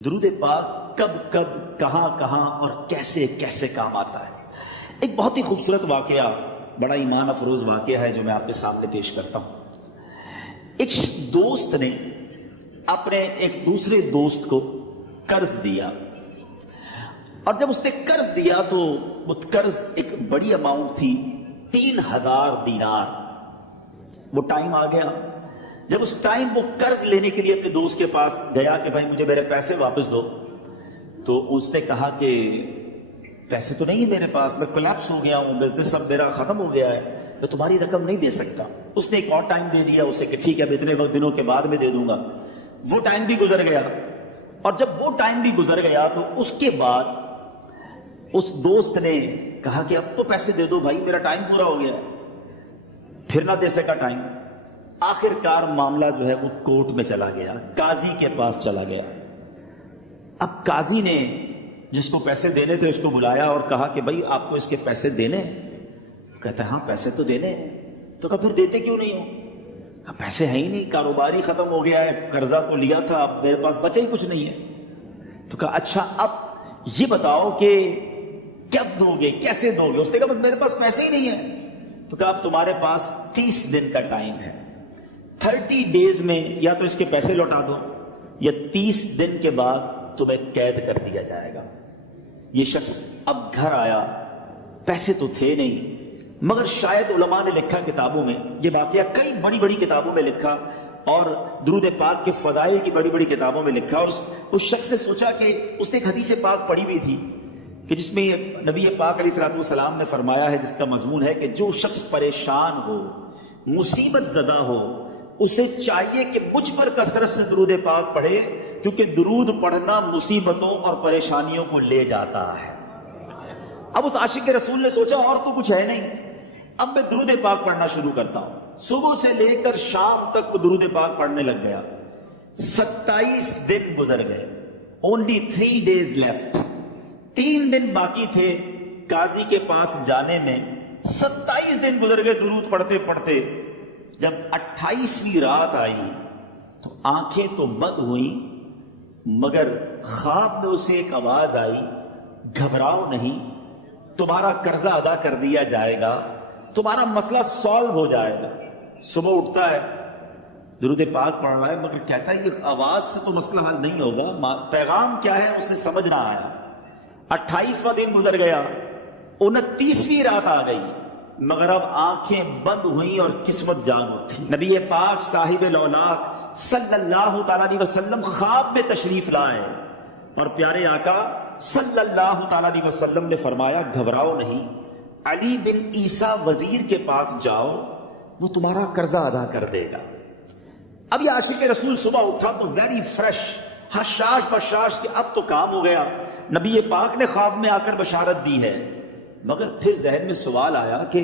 درود پاک کب کب کہاں کہاں اور کیسے کیسے کام آتا ہے۔ ایک بہت ہی خوبصورت واقعہ، بڑا ایمان افروز واقعہ ہے جو میں آپ کے سامنے پیش کرتا ہوں۔ ایک دوست نے اپنے ایک دوسرے دوست کو قرض دیا، اور جب اس نے قرض دیا تو وہ قرض ایک بڑی اماؤنٹ تھی، 3000 دینار۔ وہ ٹائم آ گیا جب اس ٹائم وہ قرض لینے کے لیے اپنے دوست کے پاس گیا کہ بھائی مجھے میرے پیسے واپس دو، تو اس نے کہا کہ پیسے تو نہیں ہے میرے پاس، میں کولیپس ہو گیا ہوں، بزنس اب میرا ختم ہو گیا ہے، میں تمہاری رقم نہیں دے سکتا۔ اس نے ایک اور ٹائم دے دیا اسے کہ ٹھیک ہے اب اتنے وقت دنوں کے بعد میں دے دوں گا۔ وہ ٹائم بھی گزر گیا، اور جب وہ ٹائم بھی گزر گیا تو اس کے بعد اس دوست نے کہا کہ اب تو پیسے دے دو بھائی، میرا ٹائم پورا ہو گیا ہے۔ پھر نہ دے سکا ٹائم۔ آخر کار معاملہ جو ہے وہ کورٹ میں چلا گیا، قاضی کے پاس چلا گیا۔ اب قاضی نے جس کو پیسے دینے تھے اس کو بلایا اور کہا کہ بھائی آپ کو اس کے پیسے دینے؟ کہتا ہے ہاں پیسے تو دینے۔ تو کہا پھر دیتے کیوں نہیں ہو؟ کہا پیسے ہیں ہی نہیں، کاروبار ہی ختم ہو گیا ہے، قرضہ تو لیا تھا، اب میرے پاس بچا ہی کچھ نہیں ہے۔ تو کہا اچھا اب یہ بتاؤ کہ کب دو گے، کیسے دو گے؟ اس نے کہا بس میرے پاس پیسے ہی نہیں ہے۔ تو کہا اب تمہارے پاس 30 دن کا ٹائم ہے، 30 ڈیز میں یا تو اس کے پیسے لوٹا دو یا 30 دن کے بعد تمہیں قید کر دیا جائے گا۔ یہ شخص اب گھر آیا، پیسے تو تھے نہیں، مگر شاید علماء نے لکھا کتابوں میں، یہ واقعہ کئی بڑی بڑی کتابوں میں لکھا اور درود پاک کے فضائل کی بڑی بڑی کتابوں میں لکھا، اور اس شخص نے سوچا کہ اس نے ایک حدیث پاک پڑھی ہوئی تھی کہ جس میں نبی پاک علیہ السلام نے فرمایا ہے، جس کا مضمون ہے کہ جو شخص پریشان ہو، مصیبت زدہ ہو، اسے چاہیے کہ مجھ پر کثرت سے درود پاک پڑھے، کیونکہ درود پڑھنا مصیبتوں اور پریشانیوں کو لے جاتا ہے۔ اب اس عاشق رسول نے سوچا اور تو کچھ ہے نہیں، اب میں درود پاک پڑھنا شروع کرتا ہوں۔ صبح سے لے کر شام تک وہ درود پاک پڑھنے لگ گیا۔ 27 دن گزر گئے، only 3 days left، 3 دن باقی تھے قاضی کے پاس جانے میں۔ 27 دن گزر گئے درود پڑھتے پڑھتے۔ جب 28ویں رات آئی تو آنکھیں تو بند ہوئیں، مگر خواب میں اسے ایک آواز آئی، گھبراؤ نہیں، تمہارا قرضہ ادا کر دیا جائے گا، تمہارا مسئلہ سالو ہو جائے گا۔ صبح اٹھتا ہے، درود پاک پڑھ رہا ہے، مگر کہتا ہے یہ آواز سے تو مسئلہ حل نہیں ہوگا، پیغام کیا ہے اسے سمجھ نہ آیا۔ 28واں دن گزر گیا، 29ویں رات آ گئی، مگر اب آنکھیں بند ہوئیں اور قسمت جاگ اٹھی۔ نبی پاک صاحب الاولاق صلی اللہ تعالیٰ علیہ وسلم خواب میں تشریف لائے، اور پیارے آقا صلی اللہ تعالیٰ علیہ وسلم نے فرمایا گھبراؤ نہیں، علی بن عیسیٰ وزیر کے پاس جاؤ، وہ تمہارا قرضہ ادا کر دے گا۔ اب یہ عاشق رسول صبح اٹھا تو ویری فریش، حشاش بشاش کہ اب تو کام ہو گیا، نبی پاک نے خواب میں آ کر بشارت دی ہے۔ مگر پھر ذہن میں سوال آیا کہ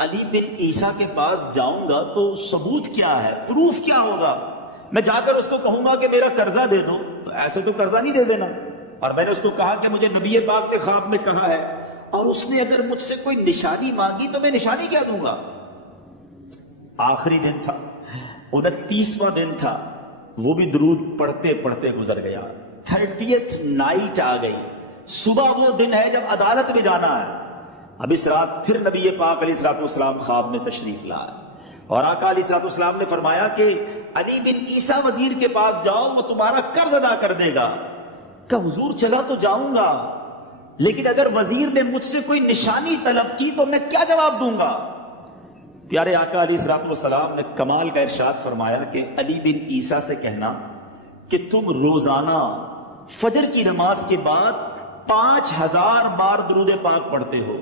علی بن عیسیٰ کے پاس جاؤں گا تو ثبوت کیا ہے، پروف کیا ہوگا؟ میں جا کر اس کو کہوں گا کہ میرا قرضہ دے دو، تو ایسے تو قرضہ نہیں دے دینا۔ اور میں نے اس کو کہا کہ مجھے نبی پاک نے خواب میں کہا ہے، اور اس نے اگر مجھ سے کوئی نشانی مانگی تو میں نشانی کیا دوں گا؟ آخری دن تھا، 29واں دن تھا، وہ بھی درود پڑھتے پڑھتے گزر گیا۔ 30th نائٹ آ گئی، صبح وہ دن ہے جب عدالت میں جانا ہے۔ اب اس رات پھر نبی پاک علیہ السلام خواب میں تشریف لائے، اور آقا علیہ السلام نے فرمایا کہ علی بن عیسیٰ وزیر کے پاس جاؤ، وہ تمہارا قرض ادا کر دے گا۔ کہ حضور چلا تو جاؤں گا، لیکن اگر وزیر نے مجھ سے کوئی نشانی طلب کی تو میں کیا جواب دوں گا؟ پیارے آقا علیہ السلام نے کمال کا ارشاد فرمایا کہ علی بن عیسیٰ سے کہنا کہ تم روزانہ فجر کی نماز کے بعد 5000 بار درود پاک پڑھتے ہو،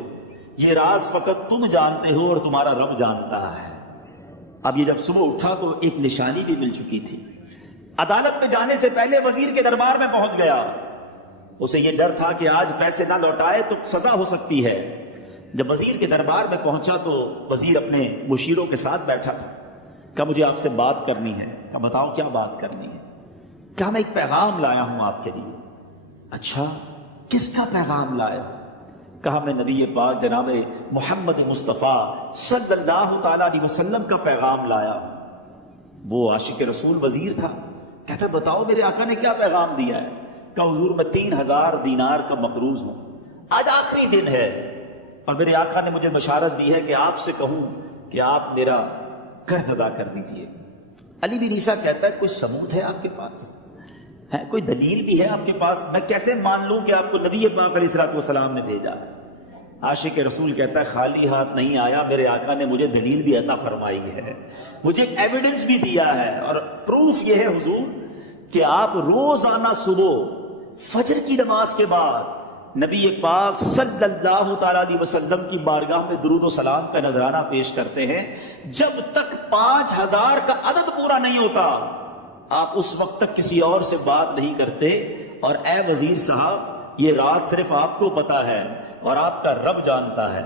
یہ راز فقط تم جانتے ہو اور تمہارا رب جانتا ہے۔ اب یہ جب صبح اٹھا تو ایک نشانی بھی مل چکی تھی۔ عدالت میں جانے سے پہلے وزیر کے دربار میں پہنچ گیا، اسے یہ ڈر تھا کہ آج پیسے نہ لوٹائے تو سزا ہو سکتی ہے۔ جب وزیر کے دربار میں پہنچا تو وزیر اپنے مشیروں کے ساتھ بیٹھا تھا۔ کہا مجھے آپ سے بات کرنی ہے۔ کہا بتاؤ کیا بات کرنی ہے؟ کہا میں ایک پیغام لایا ہوں آپ کے لیے۔ اچھا کس کا پیغام لایا؟ کہا میں نبی پاک جناب محمد مصطفیٰ صلی اللہ تعالیٰ علیہ وسلم کا پیغام لایا ہوں۔ وہ عاشق رسول وزیر تھا، کہتا بتاؤ میرے آقا نے کیا پیغام دیا ہے؟ کہ حضور میں 3000 دینار کا مقروض ہوں، آج آخری دن ہے اور میرے آقا نے مجھے بشارت دی ہے کہ آپ سے کہوں کہ آپ میرا قرض ادا کر دیجئے۔ علی بن عیسیٰ کہتا ہے کوئی ثبوت ہے آپ کے پاس؟ ہے کوئی دلیل بھی ہے آپ کے پاس؟ میں کیسے مان لوں کہ آپ کو نبی پاک علیہ الصلوۃ والسلام نے بھیجا ہے؟ عاشق رسول کہتا ہے خالی ہاتھ نہیں آیا، میرے آقا نے مجھے دلیل بھی عطا فرمائی ہے، مجھے ایویڈنس بھی دیا ہے، اور پروف یہ ہے حضور کہ آپ روزانہ صبح فجر کی نماز کے بعد نبی پاک صلی اللہ تعالی علیہ وسلم کی بارگاہ میں درود و سلام کا نذرانہ پیش کرتے ہیں۔ جب تک 5000 کا عدد پورا نہیں ہوتا آپ اس وقت تک کسی اور سے بات نہیں کرتے، اور اے وزیر صاحب یہ رات صرف آپ کو پتا ہے اور آپ کا رب جانتا ہے۔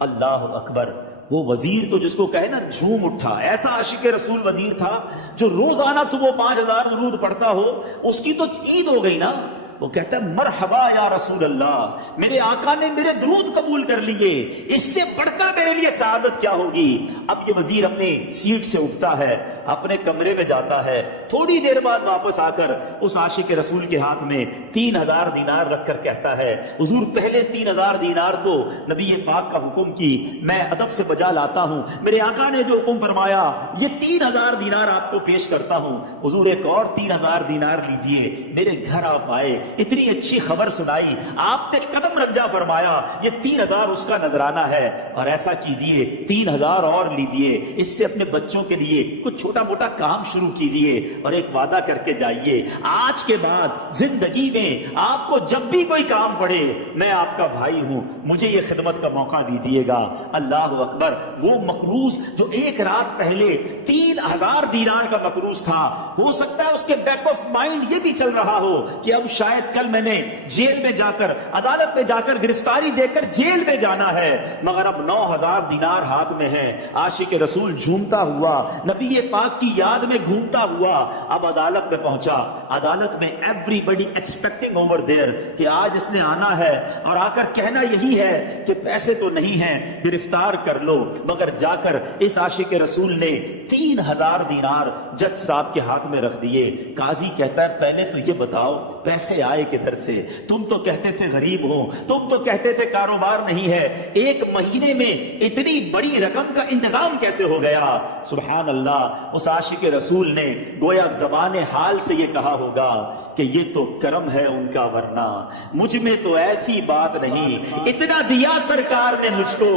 اللہ اکبر! وہ وزیر تو جس کو کہے نا جھوم اٹھا، ایسا عاشق رسول وزیر تھا جو روزانہ صبح 5000 درود پڑھتا ہو، اس کی تو عید ہو گئی نا۔ وہ کہتا ہے مرحبا یا رسول اللہ، میرے آقا نے میرے درود قبول کر لیے، اس سے بڑھ کر میرے لیے سعادت کیا ہوگی۔ اب یہ وزیر اپنے سیٹ سے اٹھتا ہے، اپنے کمرے میں جاتا ہے، تھوڑی دیر بعد واپس آ کر اس عاشق رسول کے ہاتھ میں 3000 دینار رکھ کر کہتا ہے حضور پہلے 3000 دینار تو نبی پاک کا حکم کی میں ادب سے بجا لاتا ہوں، میرے آقا نے جو حکم فرمایا یہ 3000 دینار آپ کو پیش کرتا ہوں، حضور ایک اور 3000 دینار لیجئے۔ میرے گھر آپ آئے، اتنی اچھی خبر سنائی، آپ نے قدم رجا فرمایا، یہ 3000 اس کا نذرانہ ہے، اور ایسا کیجئے 3000 اور لیجئے، اس سے اپنے بچوں کے لیے کچھ چھوٹا موٹا کام شروع کیجئے، اور ایک وعدہ کر کے جائیے آج کے بعد زندگی میں آپ کو جب بھی کوئی کام پڑے میں آپ کا بھائی ہوں، مجھے یہ خدمت کا موقع دیجئے گا۔ اللہ اکبر! وہ مقروض جو ایک رات پہلے 3000 دینار کا مقروض تھا، ہو سکتا ہے اس کے بیک آف مائنڈ یہ بھی چل رہا ہو کہ اب شاید کل میں نے جیل میں جا کر عدالت میں جا کر گرفتاری دے کر جیل میں جانا ہے، مگر اب 9000 دینار ہاتھ میں ہے۔ عاشق رسول جھومتا ہوا نبی پاک کی یاد میں گھومتا ہوا اب عدالت میں پہنچا۔ عدالت میں everybody expecting over there کہ آج اس نے آنا ہے اور آ کر کہنا یہی ہے کہ پیسے تو نہیں ہیں، گرفتار کر لو، مگر جا کر اس عاشق رسول نے 3000 دینار جج صاحب کے ہاتھ میں رکھ دیے۔ قاضی کہتا ہے پہلے تو یہ بتاؤ پیسے آئے کدھر سے؟ تم تو کہتے تھے غریب ہو، تم تو کہتے تھے کاروبار نہیں ہے، ایک مہینے میں اتنی بڑی رقم کا انتظام کیسے ہو گیا؟ سبحان اللہ! اس عاشق رسول نے گویا زبان حال سے یہ کہا ہوگا کہ یہ تو کرم ہے ان کا، ورنہ مجھ میں تو ایسی بات نہیں، اتنا دیا سرکار نے مجھ کو،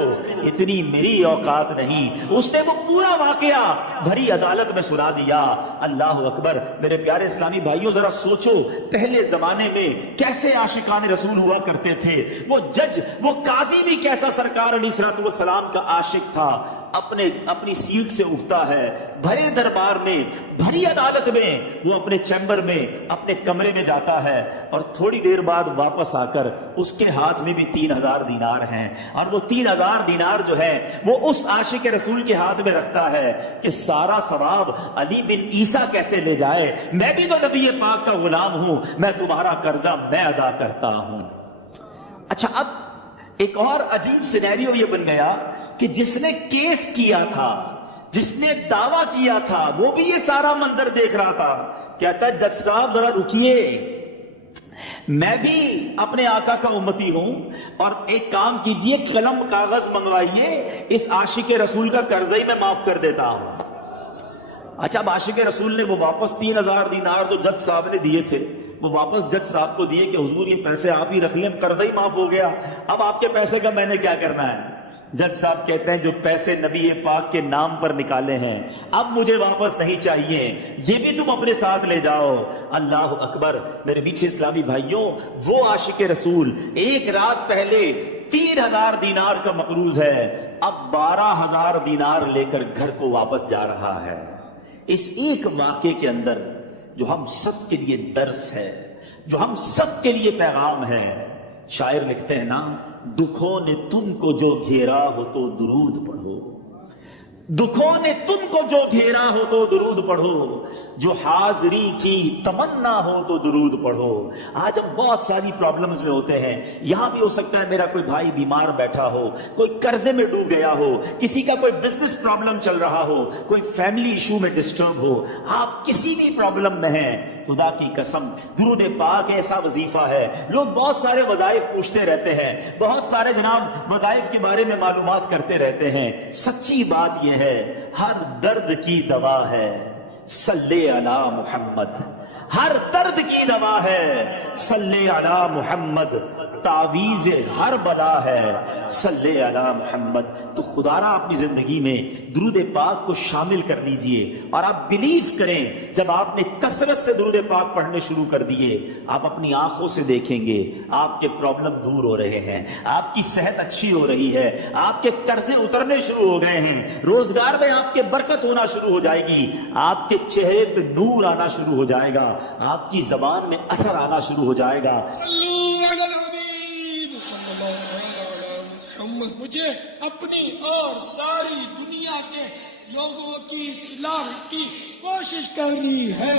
اتنی میری اوقات نہیں۔ اس نے وہ پورا واقعہ بھری عدالت میں سنا دیا۔ اللہ اکبر! میرے پیارے اسلامی بھائیوں ذرا سوچو پہلے زمانے میں کیسے عاشقان رسول ہوا کرتے تھے، وہ جج وہ قاضی بھی کیسا سرکار علیہ الصلوۃ والسلام کا عاشق تھا۔ اپنی سیٹ سے اٹھتا ہے، بھرے دربار میں بھری عدالت میں وہ اپنے چیمبر میں اپنے کمرے میں جاتا ہے، اور تھوڑی دیر بعد واپس آ کر اس کے ہاتھ میں بھی 3000 دینار ہیں، اور وہ 3000 دینار جو ہے وہ اس عاشق رسول کے ہاتھ میں رکھتا ہے کہ سارا ثواب علی بن عیسیٰ کیسے لے جائے، میں بھی تو نبی پاک کا غلام ہوں، میں تمہارا قرضہ میں ادا کرتا ہوں۔ اچھا، اب ایک اور عجیب سینیریو یہ بن گیا کہ جس نے کیس کیا تھا، جس نے دعویٰ کیا تھا، وہ بھی یہ سارا منظر دیکھ رہا تھا۔ کہتا ہے جج صاحب ذرا رکیے، میں بھی اپنے آقا کا امتی ہوں، اور ایک کام کیجئے قلم کاغذ منگوائیے، اس عاشق رسول کا قرضہ ہی میں معاف کر دیتا ہوں۔ اچھا، اب عاشق رسول نے وہ واپس 3000 دینار تو جج صاحب نے دیے تھے، وہ واپس جج صاحب کو دیے کہ حضور یہ پیسے آپ ہی رکھ لیں، قرضہ ہی معاف ہو گیا، اب آپ کے پیسے کا میں نے کیا کرنا ہے؟ جج صاحب کہتے ہیں جو پیسے نبی پاک کے نام پر نکالے ہیں اب مجھے واپس نہیں چاہیے، یہ بھی تم اپنے ساتھ لے جاؤ۔ اللہ اکبر! میرے میٹھے اسلامی بھائیوں، وہ عاشق رسول ایک رات پہلے 3000 دینار کا مقروض ہے، اب 12000 دینار لے کر گھر کو واپس جا رہا ہے۔ اس ایک واقعے کے اندر جو ہم سب کے لیے درس ہے، جو ہم سب کے لیے پیغام ہے، شاعر لکھتے ہیں نا، دکھوں نے تم کو جو گھیرا ہو تو درود پڑھو، دکھوں نے تم کو جو گھیرا ہو تو درود پڑھو، جو حاضری کی تمنا ہو تو درود پڑھو۔ آج ہم بہت ساری پرابلمز میں ہوتے ہیں، یہاں بھی ہو سکتا ہے میرا کوئی بھائی بیمار بیٹھا ہو، کوئی قرضے میں ڈوب گیا ہو، کسی کا کوئی بزنس پرابلم چل رہا ہو، کوئی فیملی ایشو میں ڈسٹرب ہو، آپ کسی بھی پرابلم میں ہیں تو خدا کی قسم درود پاک ایسا وظیفہ ہے. لوگ بہت سارے وظائف پوچھتے رہتے ہیں, بہت سارے جناب وظائف کے بارے میں معلومات کرتے رہتے ہیں. سچی بات یہ ہے ہر درد کی دوا ہے صلی علی محمد. ہر درد کی دوا ہے صلی علی محمد. تعویذ ہر بلا ہے صلی علی محمد. تو خدا را اپنی زندگی میں درود پاک کو شامل کر لیجئے, اور آپ بلیو کریں جب آپ نے کثرت سے درود پاک پڑھنے شروع کر دیے, آپ اپنی آنکھوں سے دیکھیں گے آپ کے پرابلم دور ہو رہے ہیں, آپ کی صحت اچھی ہو رہی ہے, آپ کے قرضے اترنے شروع ہو گئے ہیں, روزگار میں آپ کے برکت ہونا شروع ہو جائے گی, آپ کے چہرے پہ نور آنا شروع ہو جائے گا, آپ کی زبان میں اثر آنا شروع ہو جائے گا. مجھے اپنی اور ساری دنیا کے لوگوں کی اصلاح کی کوشش کرنی ہے.